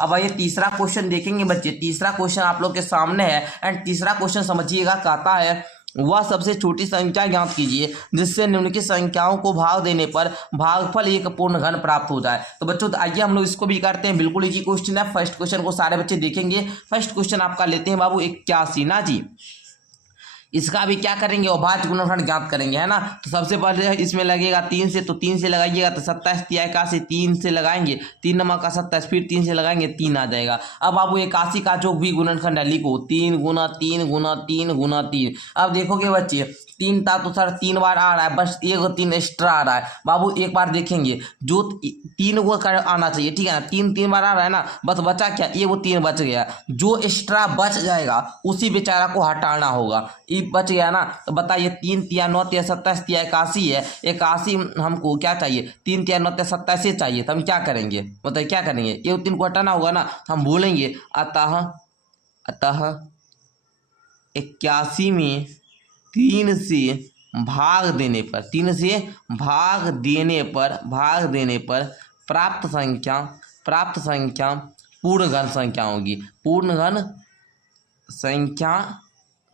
अब आइए तीसरा क्वेश्चन देखेंगे बच्चे। तीसरा क्वेश्चन आप लोग के सामने है एंड तीसरा क्वेश्चन समझिएगा, कहता है वह सबसे छोटी संख्या ज्ञात कीजिए जिससे निम्नलिखित संख्याओं को भाग देने पर भागफल एक पूर्ण घन प्राप्त हो जाए। तो बच्चों तो आइए हम लोग इसको भी करते हैं। बिल्कुल इजी क्वेश्चन है। फर्स्ट क्वेश्चन को सारे बच्चे देखेंगे। फर्स्ट क्वेश्चन आपका लेते हैं बाबू 81 ना जी। इसका भी क्या करेंगे, अभाज्य गुणनखंड ज्ञात करेंगे, है ना। तो सबसे पहले इसमें लगेगा 3 से, तो 3 से लगाइएगा तो 27 तिया 81, 3 से लगाएंगे 3 नमक का 27, फिर 3 से लगाएंगे 3 आ जाएगा। अब बाबू 81 का जो भी गुणनखंड है लिखो 3 गुना 3 गुना 3 गुना 3। अब देखोगे बच्चे 3 था तो सर 3 बार आ रहा है, बस एक 3 एक्स्ट्रा आ रहा है बाबू। एक बार देखेंगे जो 3 को आना चाहिए, ठीक है ना। 3 बार आ रहा है ना, बस बचा क्या, ये वो 3 बच गया। जो एक्स्ट्रा बच जाएगा उसी बेचारा को हटाना होगा। ये बच गया ना, तो बताइए 3 तिया 9 तिया 27 तिया 81 है। 81 हमको क्या चाहिए, 3 तिया 9 तिया 27 चाहिए। तो हम क्या करेंगे, बताइए क्या करेंगे, ये 3 को हटाना होगा ना। हम बोलेंगे अतः 81 में 3 से भाग देने पर, 3 से भाग देने पर प्राप्त संख्या पूर्ण घन संख्या होगी, पूर्ण घन संख्या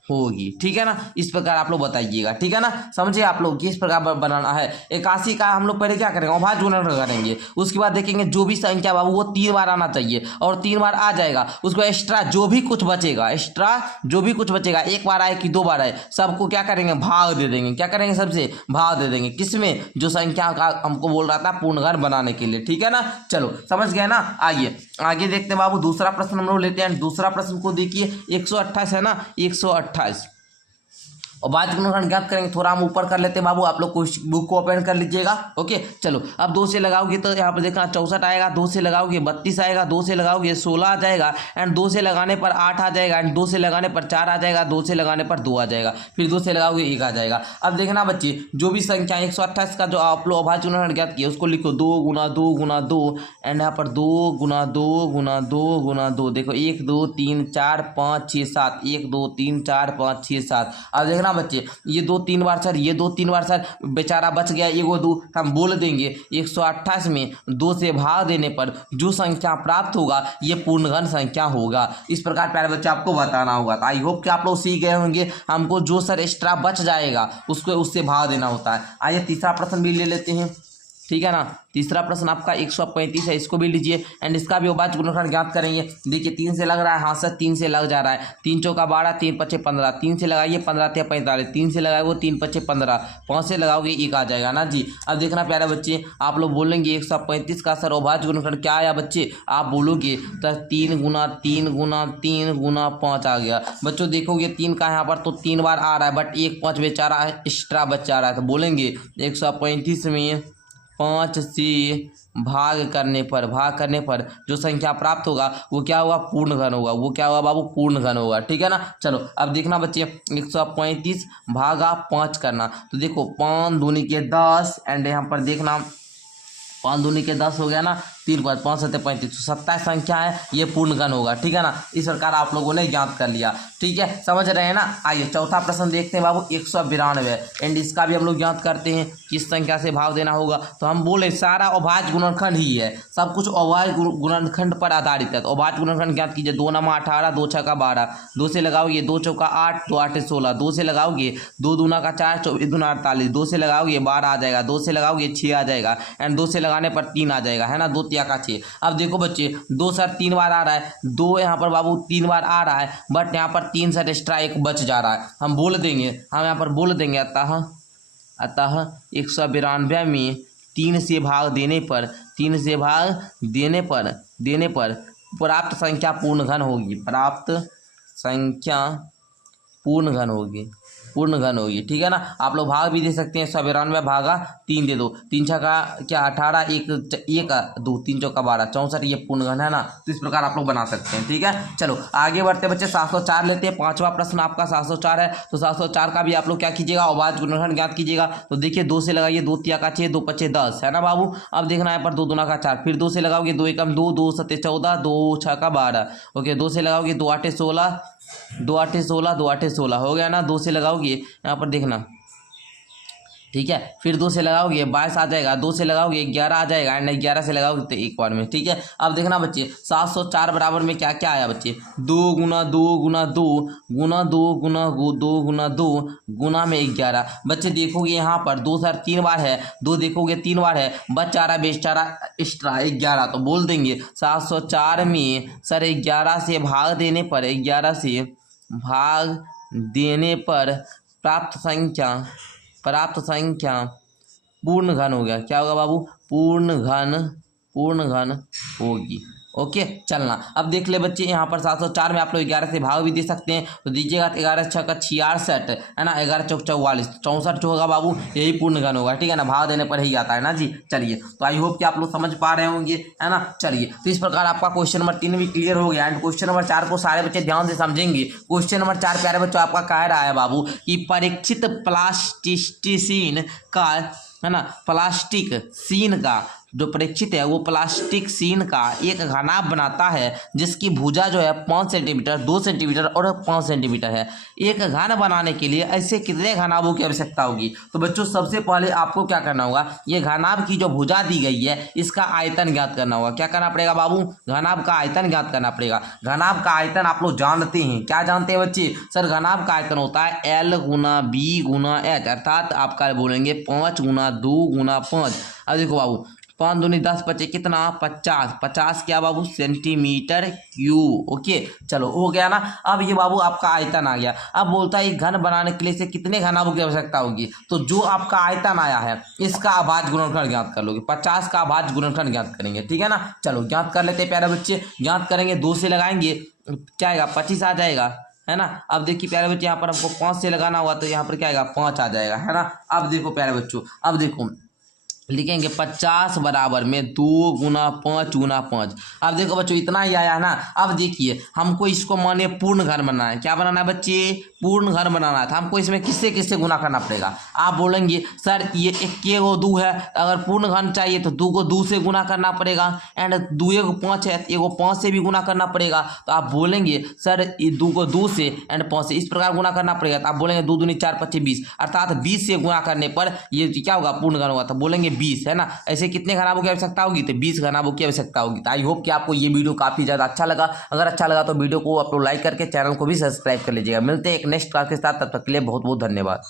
होगी, ठीक है ना। इस प्रकार आप लोग बताइएगा, ठीक है ना। समझे आप लोग किस प्रकार बनाना है। 81 का हम लोग पहले क्या करेंगे, अभाज्य गुणनखंड करेंगे। उसके बाद देखेंगे जो भी संख्या बाबू वो 3 बार आना चाहिए और 3 बार आ जाएगा। उसको एक्स्ट्रा जो भी कुछ बचेगा, एक बार आए कि 2 बार आए, सबको क्या करेंगे, भाग दे देंगे। क्या करेंगे, सबसे भाग दे देंगे। किसमें, जो संख्या का हमको बोल रहा था पूर्ण घन बनाने के लिए, ठीक है ना। चलो समझ गए ना। आइए आगे देखते हैं बाबू। दूसरा प्रश्न हम लोग लेते हैं। दूसरा प्रश्न को देखिए 128 है ना, 128 और अभाज्य गुणनखंड ज्ञात करेंगे। थोड़ा हम ऊपर कर लेते हैं बाबू, आप लोग बुक को ओपन कर लीजिएगा। ओके चलो, अब 2 से लगाओगे तो यहाँ पर देखना 64 आएगा, 2 से लगाओगे 32 आएगा, 2 से लगाओगे 16 आ जाएगा एंड 2 से लगाने पर 8 आ जाएगा एंड 2 से लगाने पर 4 आ जाएगा, 2 से लगाने पर 2 आ जाएगा, फिर 2 से लगाओगे 1 आ जाएगा। अब देखना बच्चे जो भी संख्या 128 का जो आप लोग अभाज्य गुणनखंड ज्ञात किया उसको लिखो 2 गुना 2 गुना 2 एंड यहाँ पर 2 गुना 2 गुना 2 गुना 2। देखो 1 2 3 4 5 6 7, 1 2 3 4 5 6 7। अब देखना बच्चे ये 2 3 बार सर, ये 2 3 बार सर, बेचारा बच गया एगो 2। हम बोल देंगे 128 में 2 से भाग देने पर जो संख्या प्राप्त होगा ये पूर्ण घन संख्या होगा। इस प्रकार प्यारे बच्चे आपको बताना होगा। आई होप कि आप लोग सीख गए होंगे। हमको जो सर एक्स्ट्रा बच जाएगा उसको उससे भाग देना होता है। आइए तीसरा प्रश्न भी ले लेते हैं, ठीक है ना। तीसरा प्रश्न आपका 135 है, इसको भी लीजिए एंड इसका भी अभाज्य गुणनखंड ज्ञात करेंगे। देखिए 3 से लग रहा है, हाँ सर 3 से लग जा रहा है। 3 चौका 12, 3 पच्चे 15, 3 से लगाइए 15 तिया 45, 3 से लगाओगे 3 पच्चे 15, 5 से लगाओगे 1 आ जाएगा ना जी। अब देखना प्यारे बच्चे, आप लोग बोलेंगे 135 का सर अभाज्य गुणनखंड क्या आया बच्चे, आप बोलोगे तो 3 गुना 3 गुना 3 गुना 5 आ गया। बच्चों देखोगे 3 का यहाँ पर तो 3 बार आ रहा है बट 1 5 बेचारा एक्स्ट्रा बचा रहा है। तो बोलेंगे 135 में 5 से भाग करने पर जो संख्या प्राप्त होगा वो क्या होगा, पूर्ण घन होगा। वो क्या होगा बाबू, पूर्ण घन होगा, ठीक है ना। चलो अब देखना बच्चे 135 भागा 5 करना। तो देखो 5 दूनी के 10 एंड यहाँ पर देखना 5 दूनी के 10 हो गया ना, 3 5 5 7 35, 27 संख्या है, ये पूर्ण घन होगा, ठीक है ना। इस प्रकार आप लोगों ने ज्ञात कर लिया, ठीक है, समझ रहे हैं ना। आइए चौथा प्रश्न देखते हैं बाबू 192 एंड इसका भी हम लोग ज्ञात करते हैं किस संख्या से भाग देना होगा। तो हम बोले सारा अभाज्य गुणनखंड ही है, सब कुछ अभाज्य गुणनखंड पर आधारित है। तो अभाज्य गुणनखंड ज्ञात कीजिए। 2 नमा 18, 2 छक्का 12, 2 से लगाओगे 2 चौका 8, 2 8 16, 2 से लगाओगे 2 दूना का 4, 24 दूना 48, 2 से लगाओगे 12 आ जाएगा, 2 से लगाओगे 6 आ जाएगा एंड 2 से लगाने पर 3 आ जाएगा, है ना। 2 तिया का 6। अब देखो बच्चे 2 सर 3 बार आ रहा है, 2 यहाँ पर बाबू 3 बार आ रहा है बट यहाँ पर 3 सर एक्स्ट्रा 1 बच जा रहा है। हम यहाँ पर बोल देंगे अतः 192 में 3 से भाग देने पर प्राप्त संख्या पूर्ण घन होगी, ठीक है ना। आप लोग भाग भी दे सकते हैं, 192 भागा 3 दे दो, 3 छक्का क्या 18, 1 2 3 चौका 12, 64, ये पूर्ण घन है ना। तो इस प्रकार आप लोग बना सकते हैं, ठीक है। चलो आगे बढ़ते बच्चे 704 लेते हैं। पांचवा प्रश्न आपका 704 है। तो 704 का भी आप लोग क्या कीजिएगा, अभाज्य गुणनखंड ज्ञात कीजिएगा। तो देखिए 2 से लगाइए, 2 तिया का 6, 2 पच्चे 10, है ना बाबू। अब देखना यहाँ पर 2 दूना का 4, फिर 2 से लगाओगे 2 एकम 2, 2 सत्ते 14, 2 छक्का 12, ओके। 2 से लगाओगे 2 8 16, 2 8 16, 2 8 16 हो गया ना। 2 से लगाओगे यहाँ पर देखना ठीक है। फिर 2 से लगाओगे 22 आ जाएगा, 2 से लगाओगे 11 आ जाएगा, एंड 11 से लगाओगे तो एक बार में। ठीक है, अब देखना बच्चे 704 बराबर में क्या क्या आया बच्चे, 2 गुना 2 गुना 2 गुना 2 गुना 2 गुना 2 गुना में 11। बच्चे देखोगे यहाँ पर 2 सर 3 बार है, 2 देखोगे 3 बार है, बच्चा बेचारा एक्स्ट्रा 11, तो बोल देंगे 704 में सर 11 से भाग देने पर 11 से भाग देने पर प्राप्त संख्या पूर्ण घन हो गया। क्या होगा बाबू, पूर्ण घन होगी। ओके, चलना अब देख ले बच्चे, यहाँ पर 704 में आप लोग 11 से भाग भी दे सकते हैं, तो दीजिएगा 11 6 का 66 है ना, 11 चौक 44, 64 जो होगा बाबू यही पूर्ण घन होगा। ठीक है ना, भाग देने पर ही आता है ना जी। चलिए, तो आई होप कि आप लोग समझ पा रहे होंगे, है ना। चलिए, तो इस प्रकार आपका क्वेश्चन नंबर 3 भी क्लियर हो गया। एंड क्वेश्चन नंबर 4 को सारे बच्चे ध्यान से समझेंगे। क्वेश्चन नंबर 4 प्यारे बच्चों आपका कह रहा है बाबू कि परीक्षित प्लास्टिसिन का, है ना, प्लास्टिक सीन का जो परीक्षित है वो प्लास्टिक सीन का एक घनाभ बनाता है जिसकी भुजा जो है 5 सेंटीमीटर, 2 सेंटीमीटर और 5 सेंटीमीटर है। एक घन बनाने के लिए ऐसे कितने घनाभों की आवश्यकता होगी? तो बच्चों सबसे पहले आपको क्या करना होगा, ये घनाभ की जो भुजा दी गई है इसका आयतन ज्ञात करना होगा। क्या करना पड़ेगा बाबू, घनाभ का आयतन ज्ञात करना पड़ेगा। घनाभ का आयतन आप लोग जानते हैं, क्या जानते हैं बच्चे, सर घनाभ का आयतन होता है L गुना B गुना H, अर्थात आपका बोलेंगे 5 गुना 2 गुना 5। अब देखो बाबू 5 दूनी 10 बचे कितना 50, 50 क्या बाबू सेंटीमीटर क्यूब। ओके, चलो हो गया ना। अब ये बाबू आपका आयतन आ गया। अब बोलता है घन बनाने के लिए से कितने घनाभों की आवश्यकता होगी, तो जो आपका आयतन आया है इसका अभाज्य गुणनखंड ज्ञात कर लोगे। 50 का अभाज्य गुणनखंड ज्ञात करेंगे। ठीक है ना, चलो ज्ञात कर लेते हैं प्यारे बच्चे। ज्ञात करेंगे 2 से लगाएंगे क्या आएगा 25 आ जाएगा, है ना। अब देखिए प्यारे बच्चे यहाँ पर हमको 5 से लगाना हुआ तो यहाँ पर क्या आएगा 5 आ जाएगा, है ना। अब देखो प्यारे बच्चों, अब देखो लिखेंगे 50 बराबर में 2 गुना 5 गुना 5। अब देखो बच्चों इतना ही आया है ना। अब देखिए हमको इसको मानिए पूर्ण घन बनाना है। क्या बनाना है बच्चे, पूर्ण घन बनाना है। तो हमको इसमें किससे किससे गुना करना पड़ेगा। आप बोलेंगे सर ये 1 को 2 है, अगर पूर्ण घन चाहिए तो 2 को 2 से गुना करना पड़ेगा, एंड 2 को 5 है, 1 को 5 से भी गुना करना पड़ेगा। तो आप बोलेंगे सर 2 को 2 से एंड 5 से इस प्रकार गुना करना पड़ेगा। तो आप बोलेंगे 2 दूनी 4 25 20, अर्थात 20 से गुना करने पर ये क्या होगा पूर्ण घन होगा। तो बोलेंगे 20, है ना। ऐसे कितने घनाभों की आवश्यकता होगी, तो 20 घनाभों की आवश्यकता होगी। तो आई होप कि आपको ये वीडियो काफी ज्यादा अच्छा लगा। अगर अच्छा लगा तो वीडियो को आप लोग लाइक करके चैनल को भी सब्सक्राइब कर लीजिएगा। मिलते हैं एक नेक्स्ट क्लास के साथ, तब तक के लिए बहुत बहुत धन्यवाद।